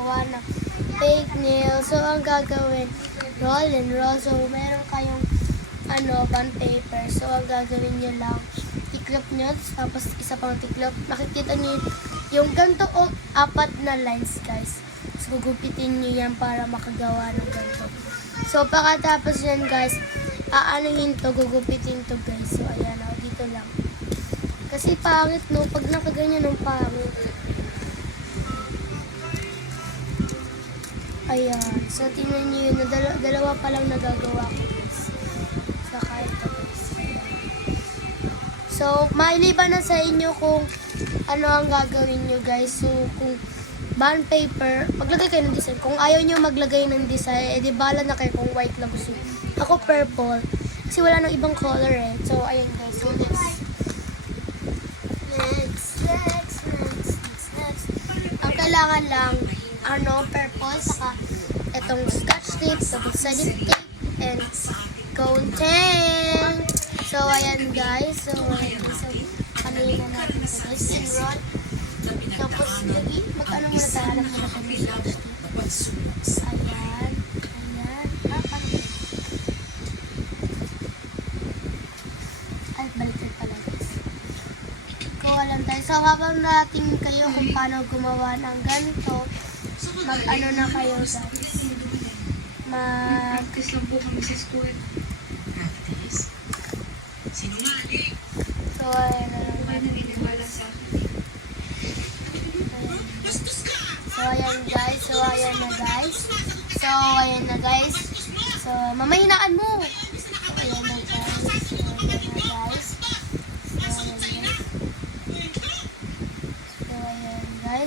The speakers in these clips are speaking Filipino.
gagawa ng fake nails. So, ang gagawin, roll and roll. So, meron kayong bond paper. So, ang gagawin nyo lang, tiklop nyo, tapos isa pang tiklop. Makikita nyo yung ganito o 4 na lines, guys. So, gugupitin nyo yan para makagawa ng ganito. So, pagkatapos yan, guys, aanuhin to, gugupitin to, guys. So, ayan, dito lang. Kasi pangit, no? Pag nakaganyan ng pangit. Ayan. So, tingnan nyo yun. Dalawa pa lang nagagawa ko, guys. Saka ito, guys. Ayan. So, mailiban na sa inyo kung ano ang gagawin nyo, guys. So, kung bond paper, maglagay kayo ng design. Kung ayaw nyo maglagay ng design, edi bala na kayo kung white lang gusto. Ako purple. Kasi wala nang ibang color eh. So, ayan guys. So, next. Ang kailangan lang, purple, saka itong scotch tape, double-sided tape, and content. So, ayan guys. So, ano yun na natin guys. Enroll. Tapos, lagi, mag-ano muna tayo. Alam mo na kami scotch tape. Ayan. Ay, baliktad pala guys. Gawa lang tayo. So, habang natin kayo kung paano gumawa ng ganito, mag-ano na kayo guys. Practice lang po kami sa school. Practice? Sinungaling. So, ayan na lang. Maniniwala sa akin. So, ayan guys. So, ayan na guys. So, mamahinaan mo. So, ayan na guys.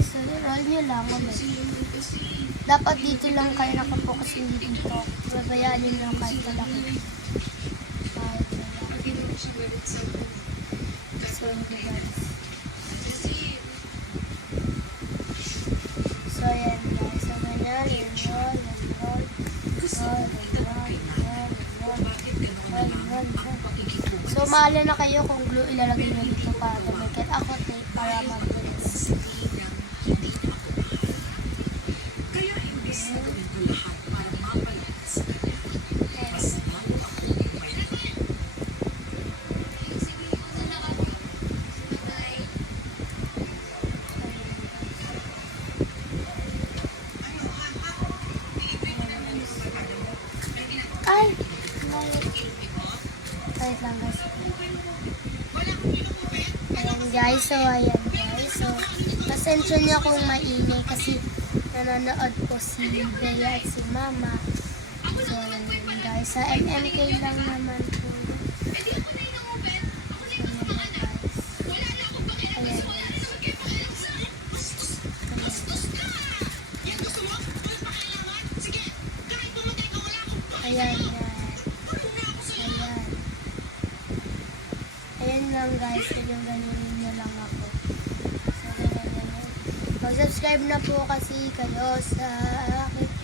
So, roll nyo lang ulit. Dapat dito lang kayo nakapokus, hindi dito. Babayalin lang kahit malaki. So, guys. So, ayan guys. So, ganyan. Roll. So, maala na kayo kung glue ilalagay nyo dito para dumikit. Ako tape para mag-release. Ay! Wait lang guys. Ayan guys. So, So, pasensya niyo kung maingay kasi nanonood po si Bea at si Mama. So, ayan guys. Sa MMK lang naman po. Ayan. Ayan lang guys. Ganyan nyo lang ako. So, ganyan. Mag-subscribe na po kasi kayo sa aking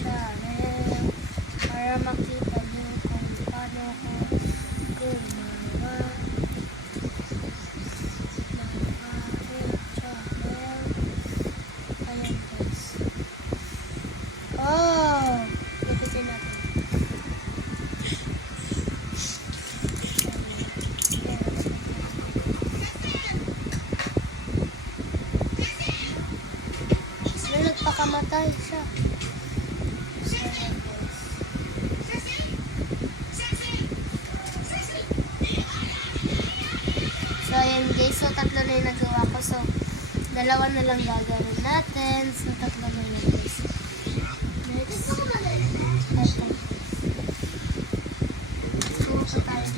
channel para makita nyo kung paano ko gumawa ng aking channel. Ayan guys. Oh! Ipitin natin. Nagpakamatay siya. So, ayan guys. So, 3 na yung nagawa ko. So, 2 na lang gagawin natin. So, 3 na lang guys. Next. Ito. So, tayo.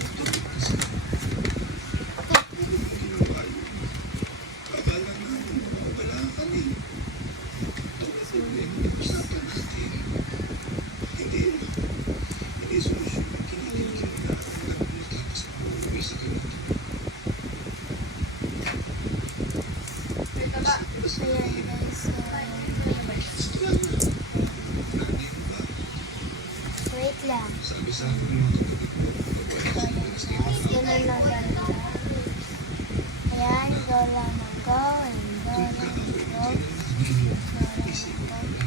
Ayan guys. Wait lang. Ganun lang ganda. Ayan, go lang ng go. And go lang ng go. Go lang ng go.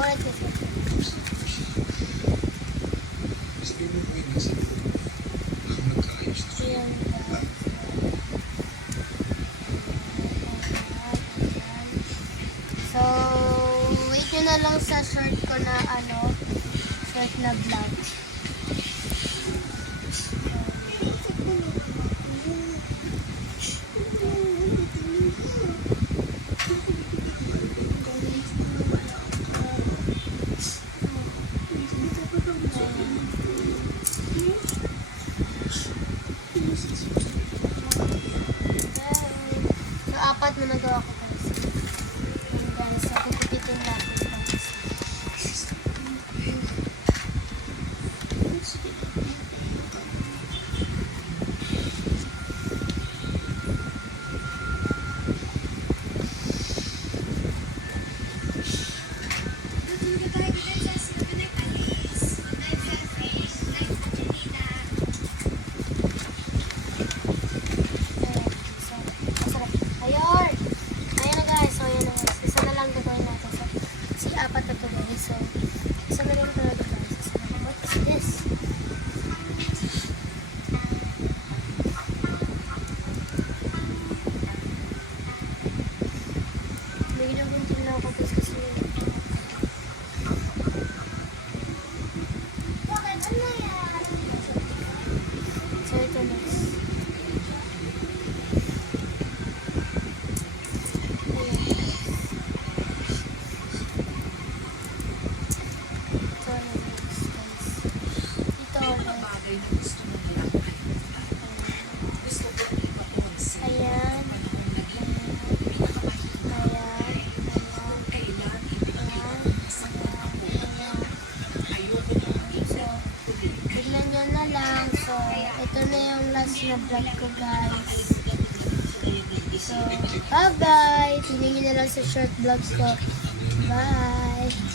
Ulit kasi. Sabi mo ko yung nasa ko. Ako nagkaayos na siya. Ayan, guys. So, wait nyo na lang sa short ko na short na vlog. So, apat na nagawa ko guys. Ayan, guys. So, pipitin natin guys. Ayan. So, masarap. Ayun! Ayun na guys. So, ayan na guys. Isa na lang gagawin natin. So, si apat na to guys. So, isa na lang talaga guys. Isa na lang. What is this? May ginagawin na ako guys kasi so, ito guys. Bagay na gusto mo malaman. Gusto ko ikaw ko mag-save. Ayan. Ang naging pinakamahirap. Kung kailan ibigyan sa mga ako. Ayoko na Bigyan nyo na lang. So, ito na yung last na vlog ko guys. So, bye-bye! Tingnan nyo na lang sa short vlogs ko. Bye!